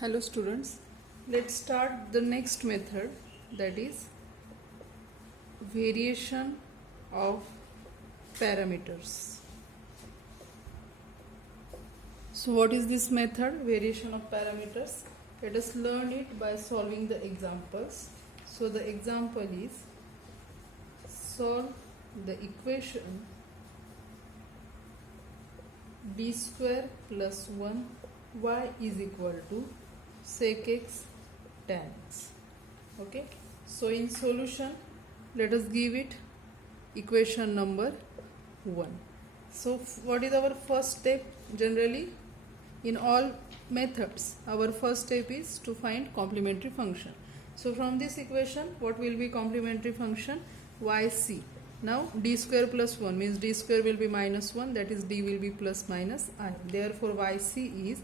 Hello students, let's start the next method, that is variation of parameters. So what is this method, variation of parameters? Let us learn it by solving the examples. So the example is, solve the equation b square plus 1 y is equal to sec x tan x. Okay, so in solution let us give it equation number 1. So what is our first step? Generally in all methods our first step is to find complementary function. So from this equation what will be complementary function? Yc. Now d square plus 1 means d square will be minus 1, that is d will be plus minus I. Therefore yc is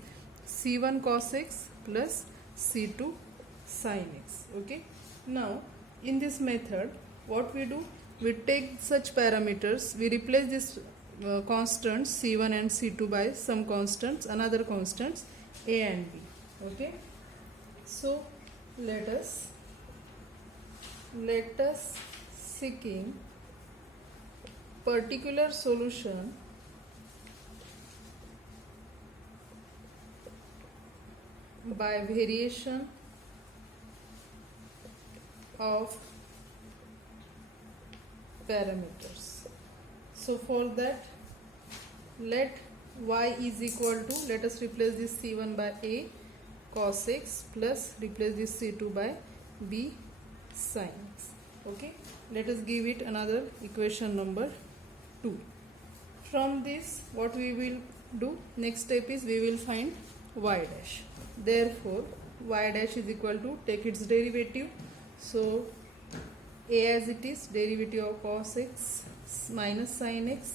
c1 cos x plus c2 sin x. Okay, now in this method what we do, we take such parameters, we replace this constants c1 and c2 by some constants, another constants a and b. Okay, so let us seeking particular solution by variation of parameters. So for that, let y is equal to, let us replace this c1 by a cos x plus replace this c2 by b sin x. Okay, let us give it another equation number 2. From this what we will do, next step is we will find y dash. Therefore y dash is equal to, take its derivative. So a as it is, derivative of cos x minus sin x,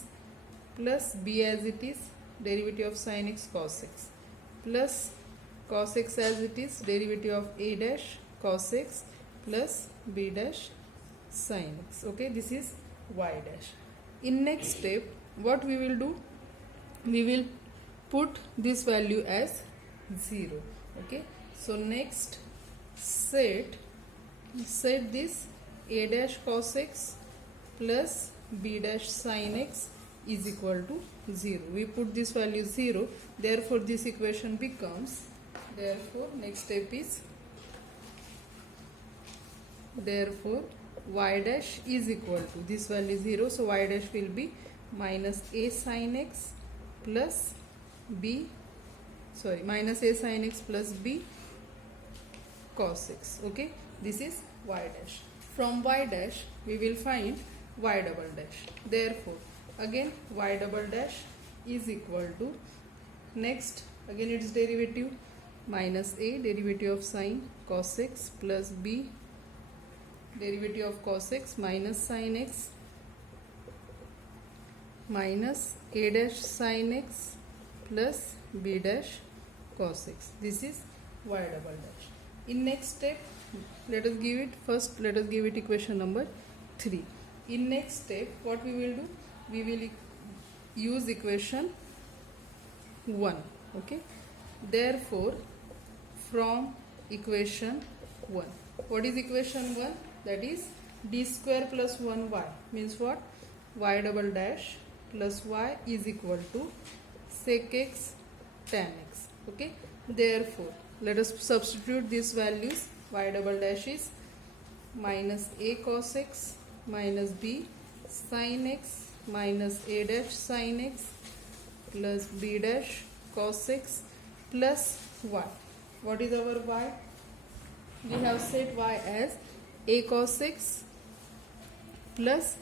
plus b as it is, derivative of sin x cos x, plus cos x as it is, derivative of a dash cos x plus b dash sin x. Okay, this is y dash. In next step what we will do, we will put this value as 0. Okay, so next set this a dash cos x plus b dash sin x is equal to 0. We put this value 0, therefore this equation becomes, therefore next step is, therefore y dash is equal to, this value 0, so y dash will be minus a sin x plus b, sorry, minus a sin x plus b cos x. Okay, this is y dash. From y dash we will find y double dash. Therefore again y double dash is equal to, next again its derivative, minus a, derivative of sin cos x plus b, derivative of cos x minus sin x minus a dash sin x plus b dash cos x. This is y double dash. In next step let us give it, first let us give it equation number 3. In next step what we will do, we will use equation 1. Okay, therefore from equation 1, what is equation 1? That is d square plus 1y means what? Y double dash plus y is equal to sec x tan x. Okay, therefore let us substitute these values. Y double dash is minus a cos x minus b sin x minus a dash sin x plus b dash cos x plus y. What is our y? We have set y as a cos x plus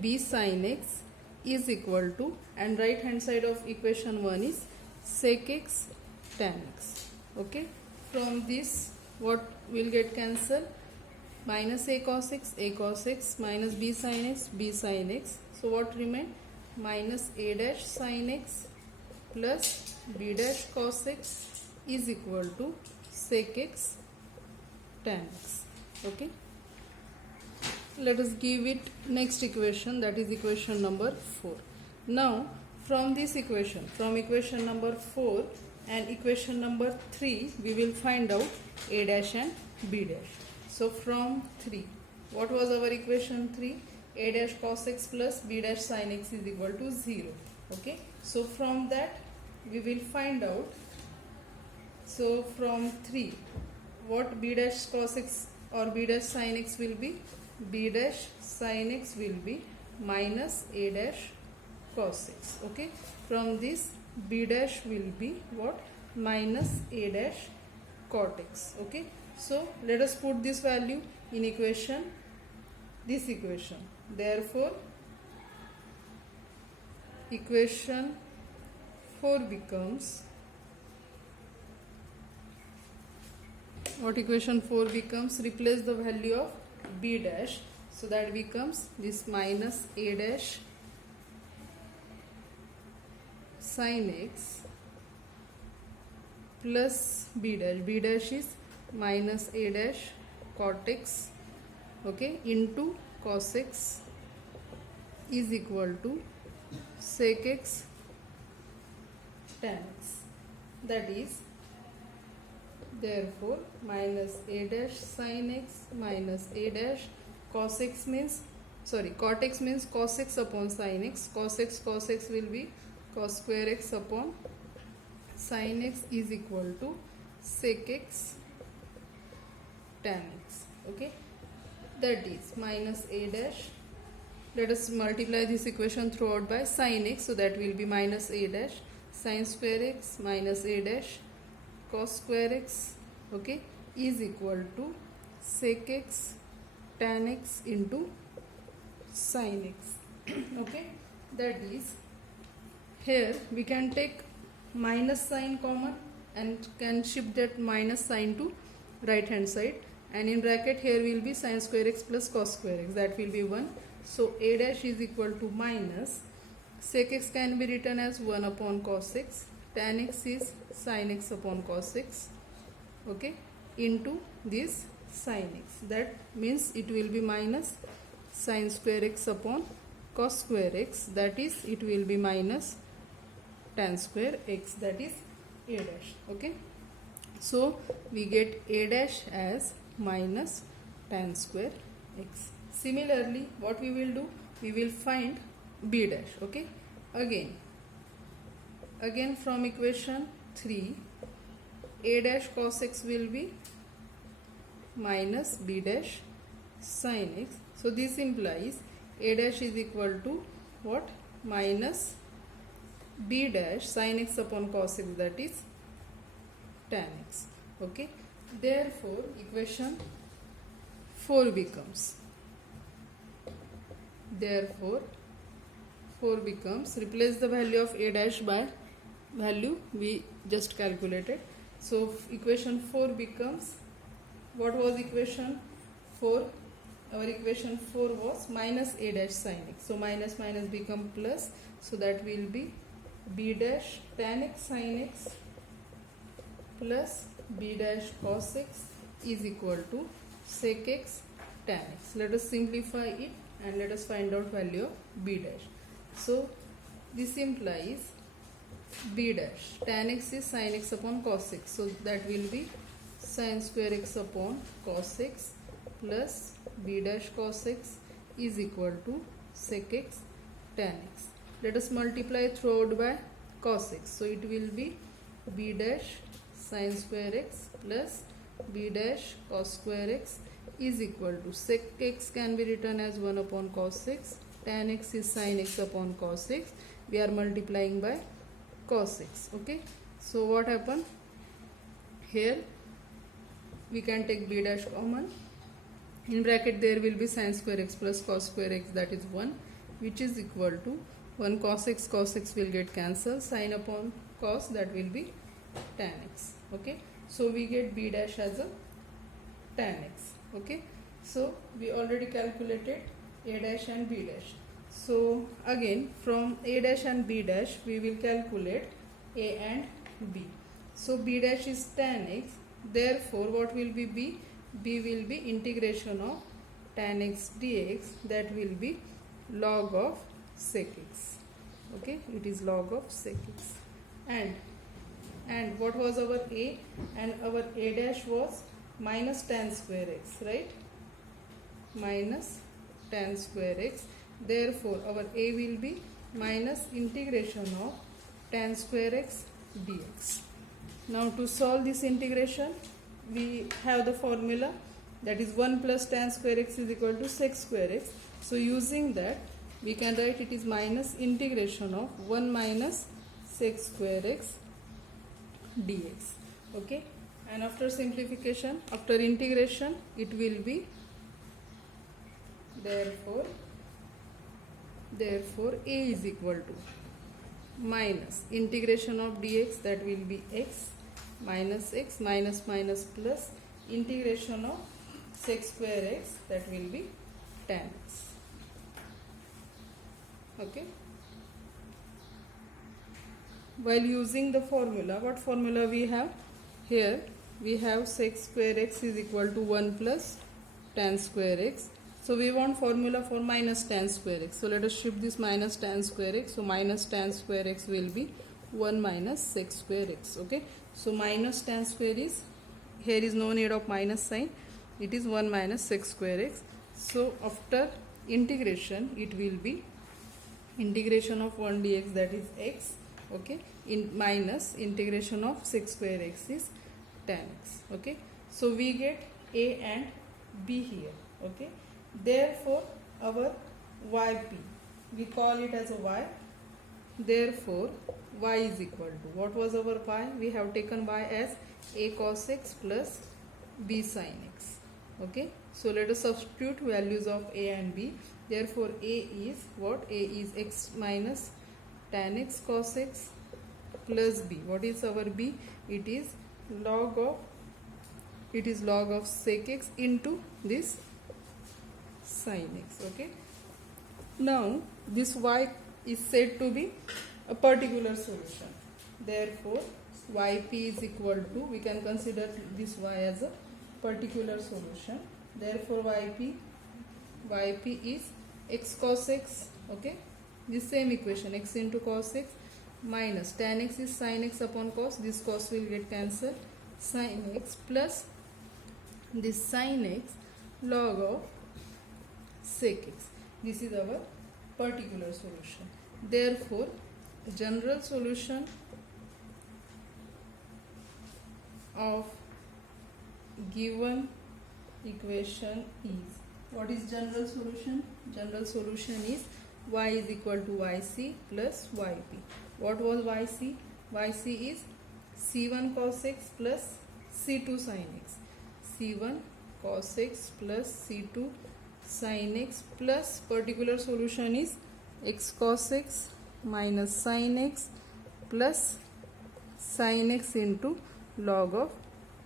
b sin x is equal to, and right hand side of equation 1 is sec x tan x. Okay, from this what will get cancelled? Minus a cos x minus b sin x. So what remain? Minus a dash sin x plus b dash cos x is equal to sec x tan x. Okay, let us give it next equation, that is equation number 4. Now from this equation, from equation number 4 and equation number 3 we will find out a dash and b dash. So from 3, what was our equation 3? A dash cos x plus b dash sin x is equal to 0. Okay, so from that we will find out. So from 3, what b dash cos x or b dash sin x will be? B dash sin x will be minus a dash cos x. Okay, from this b dash will be what? Minus a dash cot x. Okay, so let us put this value in equation, this equation. Therefore equation 4 becomes, what equation 4 becomes? Replace the value of b dash, so that becomes this minus a dash sin x plus b dash. B dash is minus a dash cot x, okay, into cos x is equal to sec x tan x. That is, therefore minus a dash sin x minus a dash cos x means, sorry, cot x means cos x upon sin x. Cos x will be cos square x upon sin x is equal to sec x tan x. Okay, that is minus a dash. Let us multiply this equation throughout by sin x, so that will be minus a dash sin square x minus a dash cos square x, okay, is equal to sec x tan x into sin x. Okay, that is, here we can take minus sign common and can shift that minus sign to right hand side, and in bracket here will be sin square x plus cos square x, that will be 1. So a dash is equal to minus sec x can be written as 1 upon cos x, tan x is sin x upon cos x, okay, into this sin x. That means it will be minus sin square x upon cos square x, that is, it will be minus tan square x, that is a dash. Okay, so we get a dash as minus tan square x. Similarly, what we will do? We will find b dash. Okay, again from equation 3, a dash cos x will be minus b dash sin x. So this implies a dash is equal to what? Minus b dash sin x upon cos x, that is tan x. Okay, therefore equation 4 becomes, replace the value of a dash by value we just calculated. So equation 4 becomes, what was equation 4? Our equation 4 was minus a dash sin x. So minus minus become plus, so that will be b dash tan x sin x plus b dash cos x is equal to sec x tan x. Let us simplify it and let us find out value of b dash. So this implies b dash tan x is sin x upon cos x, so that will be sin square x upon cos x plus b dash cos x is equal to sec x tan x. Let us multiply throughout by cos x, so it will be b dash sin square x plus b dash cos square x is equal to sec x can be written as 1 upon cos x, tan x is sin x upon cos x, we are multiplying by cos x. Okay, so what happened here? We can take b dash common, in bracket there will be sin square x plus cos square x, that is 1, which is equal to 1 cos x will get cancelled, sin upon cos, that will be tan x. Okay, so we get b dash as a tan x. Okay, so we already calculated a dash and b dash. So again from a dash and b dash we will calculate a and b. So b dash is tan x, therefore what will be b? B will be integration of tan x dx, that will be log of sec x. Okay, it is log of sec x, and and what was our a, and our a dash was minus tan square x, right? Minus tan square x. Therefore our a will be minus integration of tan square x dx. Now to solve this integration, we have the formula, that is 1 plus tan square x is equal to sec square x. So using that, we can write it is minus integration of 1 minus sec square x dx. Okay, and after simplification, after integration, it will be therefore a is equal to minus integration of dx, that will be x minus minus plus integration of sec square x, that will be tan x. Okay, while using the formula, what formula we have here? We have sec square x is equal to 1 plus tan square x. So we want formula for minus tan square x. So let us shift this minus tan square x. So minus tan square x will be 1 minus sec square x. Okay, so minus tan square is, here is no need of minus sign, it is 1 minus sec square x. So after integration, it will be integration of 1 dx, that is x. Okay, in minus integration of sec square x is tan x. Okay, so we get a and b here. Okay, therefore our yp, we call it as a y. Therefore y is equal to, what was our y? We have taken y as a cos x plus b sin x. Okay, so let us substitute values of a and b. Therefore a is what? A is x minus tan x cos x plus b. What is our b? It is log of sec x into this sin x. Okay, now this y is said to be a particular solution. Therefore yp is equal to, we can consider this y as a particular solution. Therefore yp is x cos x. Okay, the same equation, x into cos x minus tan x is sin x upon cos, this cos will get cancelled, sin x plus this sin x log of sec x. This is our particular solution. Therefore general solution of given equation is, what is general solution? General solution is y is equal to yc plus yp. What was yc? Yc is c1 cos x plus c2 sin x. c1 cos x plus c2 sin x plus particular solution is x cos x minus sin x plus sin x into log of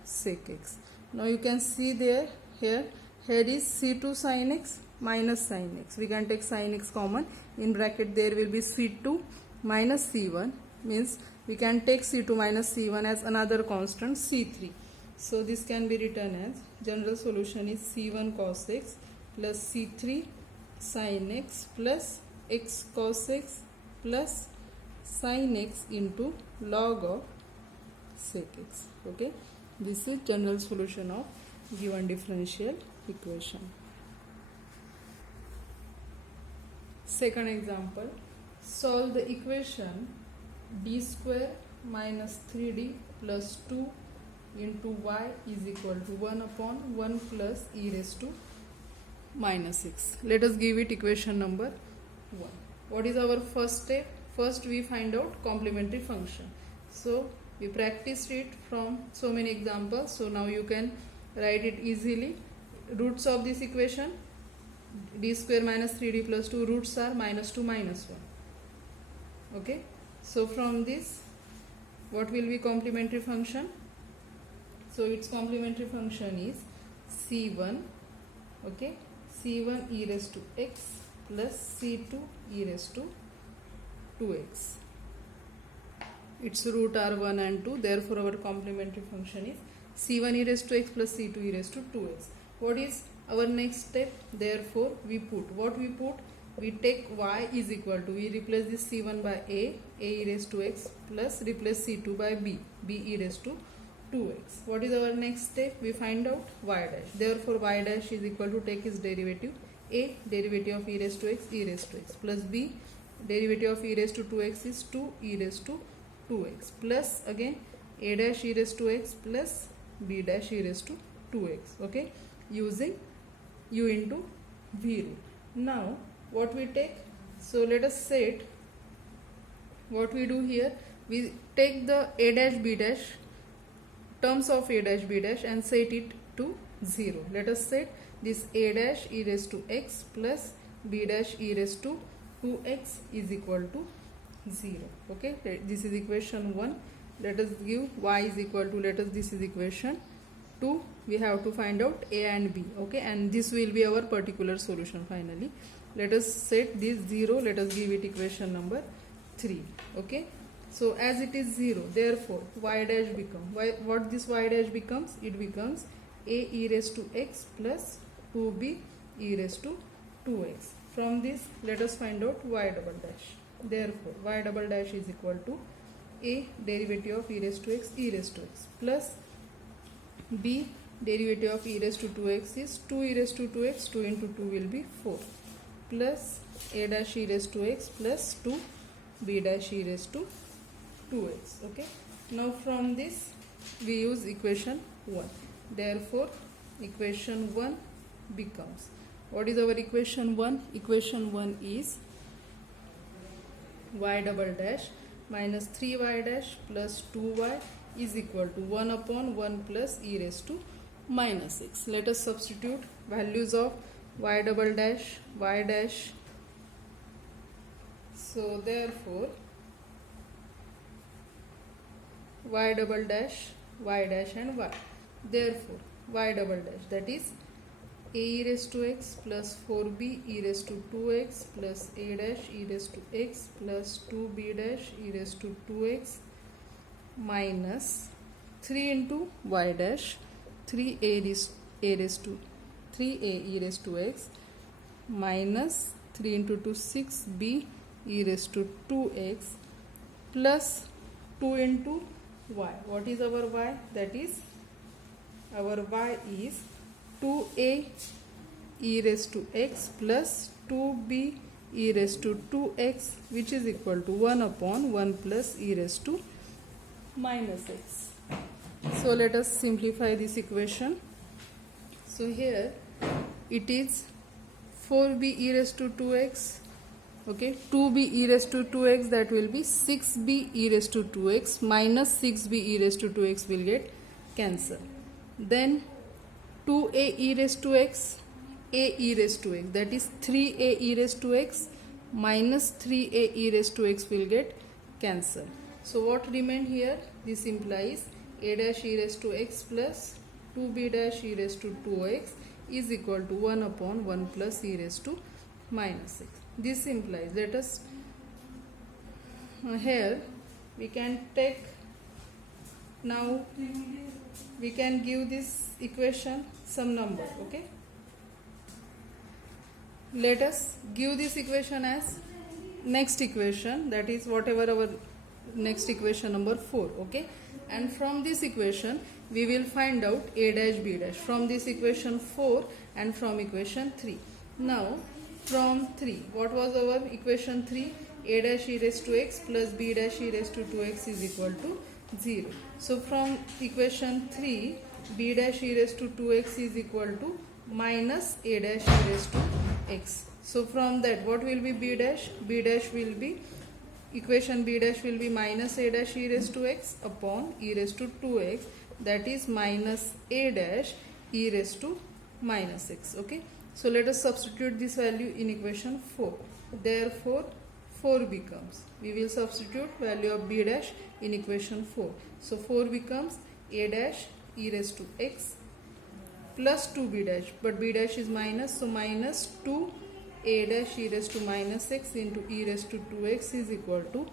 sec x. Now you can see there, here is c2 sin x minus sin x. We can take sin x common. In bracket there will be c2 minus c1, means we can take c2 minus c1 as another constant c3. So this can be written as, general solution is c1 cos x plus c3 sin x plus x cos x plus sin x into log of sec x. Okay, this is general solution of given differential equation. Second example, solve the equation d square minus 3d plus 2 into y is equal to 1 upon 1 plus e raised to minus 6. Let us give it equation number 1. What is our first step? First we find out complementary function. So we practiced it from so many examples, so now you can write it easily. Roots of this equation, d square minus 3d plus 2, roots are minus 2 minus 1. Okay, so from this what will be complementary function? So its complementary function is c1, okay, c1 e raised to x plus c2 e raised to 2x. Its root are 1 and 2, therefore our complementary function is c1 e raised to x plus c2 e raised to 2x. What is our next step? Therefore we put, what we put? we take y is equal to, we replace this c1 by a e raised to x, plus replace c2 by b e raised to 2x. What is our next step? We find out y dash. Therefore y dash is equal to, take its derivative, a derivative of e raised to x plus b derivative of e raised to 2x is 2 e raised to 2x, plus again a dash e raised to x plus b dash e raised to 2x, okay, using u into v rule. Now what we take, so let us set, what we do here, we take the a dash b dash, terms of a dash b dash, and set it to 0. Let us set this a dash e raised to x plus b dash e raised to 2x is equal to 0. Okay, this is equation 1. Let us give y is equal to, let us, this is equation 2. We have to find out a and b, okay, and this will be our particular solution finally. Let us set this 0, let us give it equation number 3. Okay, so as it is 0, therefore y dash become, what this y dash becomes, it becomes a e raised to x plus 2b e raised to 2x. From this let us find out y double dash. Therefore y double dash is equal to a derivative of e raised to x plus b derivative of e raised to 2x is 2 e raised to 2x, 2 into 2 will be 4, plus a dash e raised to x plus 2 b dash e raised to 2x. Okay, now from this we use equation 1. Therefore equation 1 becomes, what is our equation 1? Equation 1 is y double dash minus 3y dash plus 2y is equal to 1 upon 1 plus e raised to minus 6. Let us substitute values of y double dash, y dash. So therefore y double dash, y dash and y. Therefore y double dash, that is a e raised to x plus 4b e raised to 2x plus a dash e raised to x plus 2b dash e raised to 2x minus 3 into y dash, 3a raised to 3a e raised to x minus 3 into 2 6b e raised to 2x plus 2 into y. What is our y? That is, our y is 2a e raised to x plus 2b e raised to 2x, which is equal to 1 upon 1 plus e raised to minus x. So let us simplify this equation. So here it is 4b e raised to 2x, okay, 2b e raised to 2x, that will be 6b e raised to 2x minus 6b e raised to 2x will get cancelled. Then 2a e raised to x, a e raised to x, that is 3a e raised to x minus 3a e raised to x will get cancelled. So what remained here? This implies a dash e raised to x plus 2b dash e raised to 2x is equal to 1 upon 1 plus e raised to minus 6. This implies, let us, here we can take, now we can give this equation some number, okay. Let us give this equation as next equation, that is whatever our next equation number 4, okay, and from this equation we will find out a dash b dash from this equation 4 and from equation 3. Now from 3, what was our equation 3? A dash e raised to x plus b dash e raised to 2x is equal to 0. So from equation 3, b dash e raised to 2x is equal to minus a dash e raised to x. So from that, what will be b dash? B dash will be, equation b dash will be minus a dash e raised to x upon e raised to 2x, that is minus a dash e raised to minus x. Okay, so let us substitute this value in equation 4. Therefore 4 becomes, we will substitute value of b dash in equation 4. So 4 becomes a dash e raised to x plus 2b dash, but b dash is minus, so minus 2 a dash e raised to minus x into e raised to 2x is equal to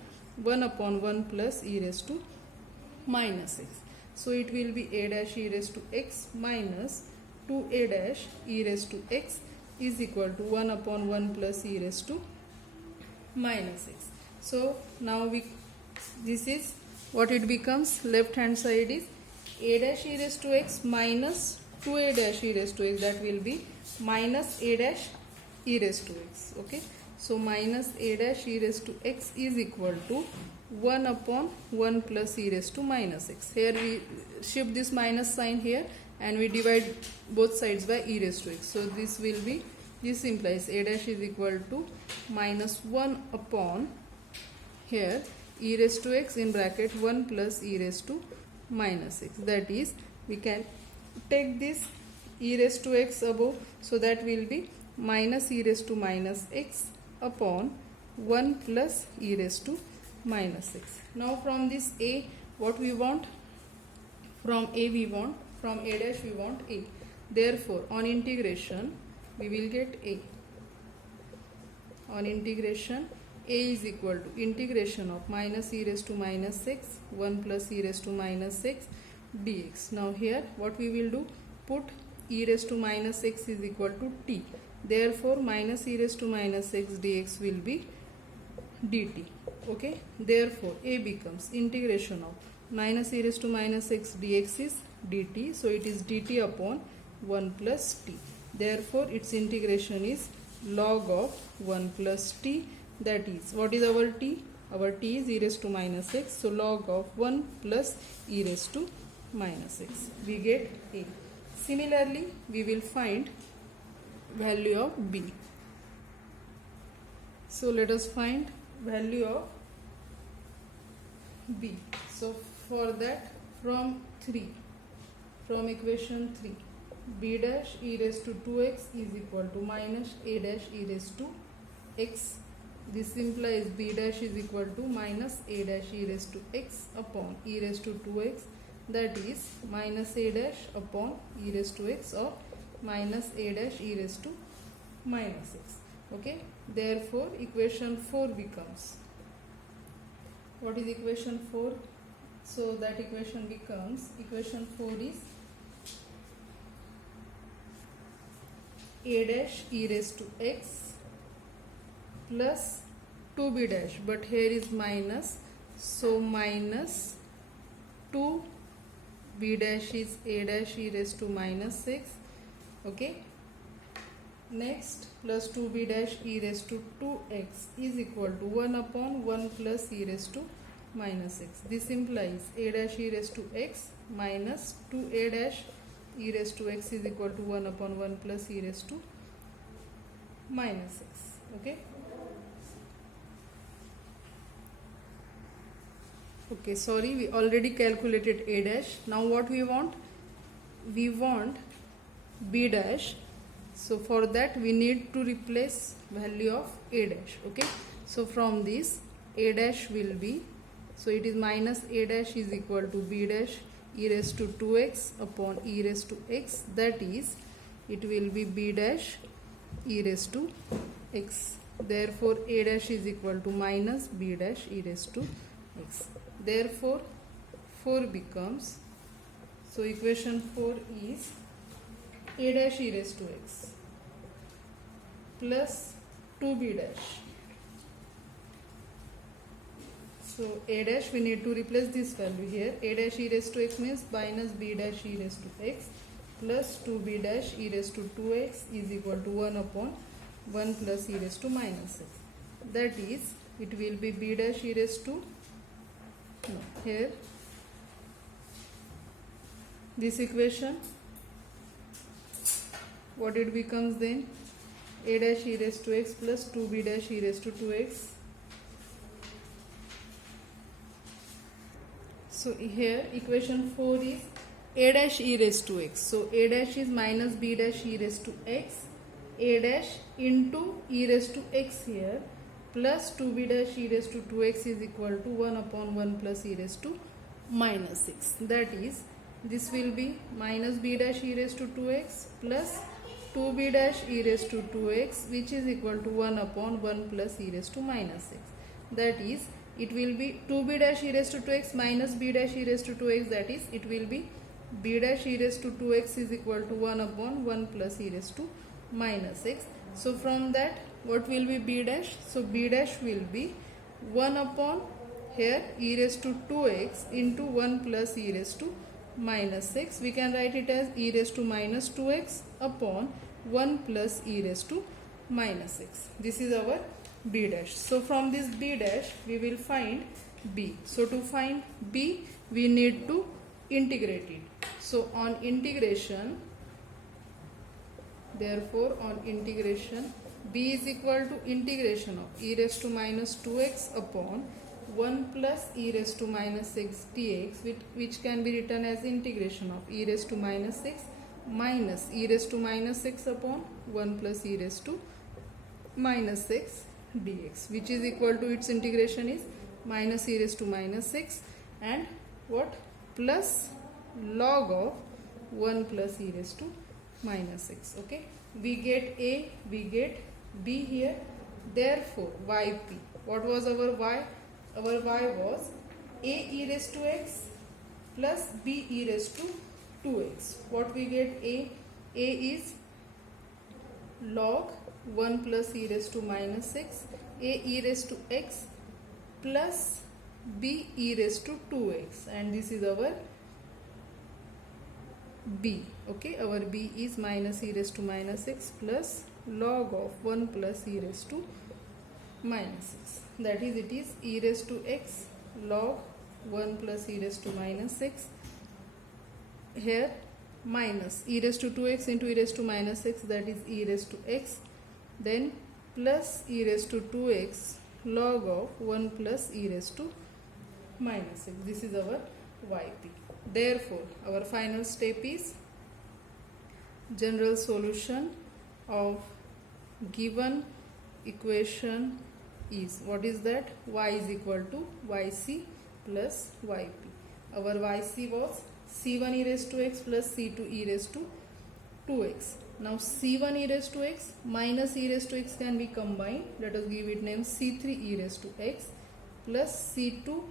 1 upon 1 plus e raised to minus x. So it will be a dash e raised to x minus 2a dash e raised to x is equal to 1 upon 1 plus e raised to minus x. So now this is what it becomes. Left hand side is a dash e raised to x minus 2a dash e raised to x, that will be minus a dash e raised to x. Okay, so minus a dash e raised to x is equal to 1 upon 1 plus e raised to minus x. Here we shift this minus sign here and we divide both sides by e raised to x. So this will be, this implies a dash is equal to minus 1 upon here e raised to x in bracket 1 plus e raised to minus x. That is, we can take this e raised to x above, so that will be minus e raised to minus x upon 1 plus e raised to minus x. Now from this a, what we want? From a we want, from a dash we want a. Therefore on integration we will get a. On integration, a is equal to integration of minus e raised to minus x 1 plus e raised to minus x dx. Now here what we will do? Put e raised to minus x is equal to t. Therefore minus e raised to minus x dx will be dt. Okay, therefore a becomes integration of minus e raised to minus x dx is dt. So it is dt upon 1 plus t. Therefore its integration is log of 1 plus t. That is, what is our t? Our t is e raised to minus x. So log of 1 plus e raised to minus x. We get a. Similarly, we will find value of b. So let us find value of b. So for that, from equation 3, b dash e raised to 2x is equal to minus a dash e raised to x. This implies b dash is equal to minus a dash e raised to x upon e raised to 2x, that is minus a dash upon e raised to x, or minus a dash e raised to minus x. Okay, therefore equation 4 becomes, what is equation 4? So that equation becomes, equation 4 is a dash e raised to x plus 2b dash, but here is minus, so minus 2b dash is a dash e raised to minus x. Okay, next plus 2b dash e raised to 2x is equal to 1 upon 1 plus e raised to minus x. This implies a dash e raised to x minus 2a dash e raised to x is equal to 1 upon 1 plus e raised to minus x. Okay. Okay, sorry, we already calculated a dash. Now what we want? We want b dash. So for that we need to replace value of a dash. Okay, so from this a dash will be, so it is minus a dash is equal to b dash e raised to 2x upon e raised to x, that is it will be b dash e raised to x. Therefore a dash is equal to minus b dash e raised to x. Therefore 4 becomes, so equation 4 is a dash e raised to x plus 2b dash. So a dash we need to replace this value here. A dash e raised to x means minus b dash e raised to x plus 2b dash e raised to 2x is equal to 1 upon 1 plus e raised to minus x. That is, it will be b dash e raised to, no, here this equation, what it becomes then? A dash e raised to x plus 2b dash e raised to 2x. So here equation 4 is a dash e raised to x. So a dash is minus b dash e raised to x, a dash into e raised to x here, plus 2b dash e raised to 2x is equal to 1 upon 1 plus e raised to minus 6. That is, this will be minus b dash e raised to 2x plus 2b dash e raised to 2x, which is equal to 1 upon 1 plus e raised to minus 6. That is, it will be 2b dash e raised to 2x minus b dash e raised to 2x, that is, it will be b dash e raised to 2x is equal to 1 upon 1 plus e raised to minus x. So from that what will be b dash? So b dash will be 1 upon here e raised to 2x into 1 plus e raised to minus x. We can write it as e raised to minus 2x upon 1 plus e raised to minus x. This is our b dash. So from this b dash we will find b. So to find b we need to integrate it. So on integration, therefore on integration b is equal to integration of e raised to minus 2x upon 1 plus e raised to minus x dx, which can be written as integration of e raised to minus x minus e raised to minus x upon 1 plus e raised to minus x dx, which is equal to its integration is minus e raised to minus x and what plus log of 1 plus e raised to minus x. Okay, we get a, we get b here. Therefore yp, what was our y? Our y was a e raised to x plus b e raised to 2x. What we get? A is log 1 plus e raised to minus x, a e raised to x plus b e raised to 2x, and this is our b. Okay, our b is minus e raised to minus x plus log of 1 plus e raised to minus x. That is, it is e raised to x log 1 plus e raised to minus x. Here minus e raised to 2x into e raised to minus x, that is e raised to x, then plus e raised to 2x log of 1 plus e raised to minus x. This is our yp. Therefore our final step is general solution of given equation is, what is that? Y is equal to yc plus yp. Our yc was c1 e raised to x plus c2 e raised to 2x. Now c1 e raised to x minus e raised to x can be combined. Let us give it name c3 e raised to x plus c2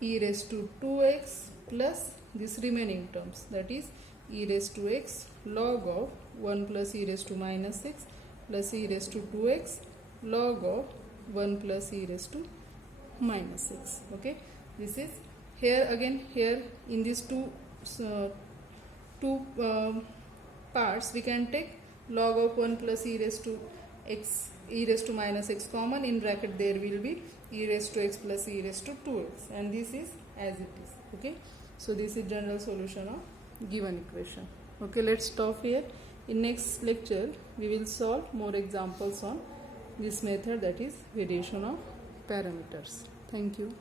e raised to 2x plus this remaining terms, that is e raised to x log of 1 plus e raised to minus x plus e raised to 2x log of 1 plus e raised to minus x. Okay, this is here again, here in these two parts we can take log of 1 plus e raised to x, e raised to minus x common. In bracket there will be e raised to x plus e raised to 2x, and this is as it is. Okay, so this is general solution of given equation. Okay, let's stop here. In next lecture we will solve more examples on this method, that is variation of parameters. Thank you.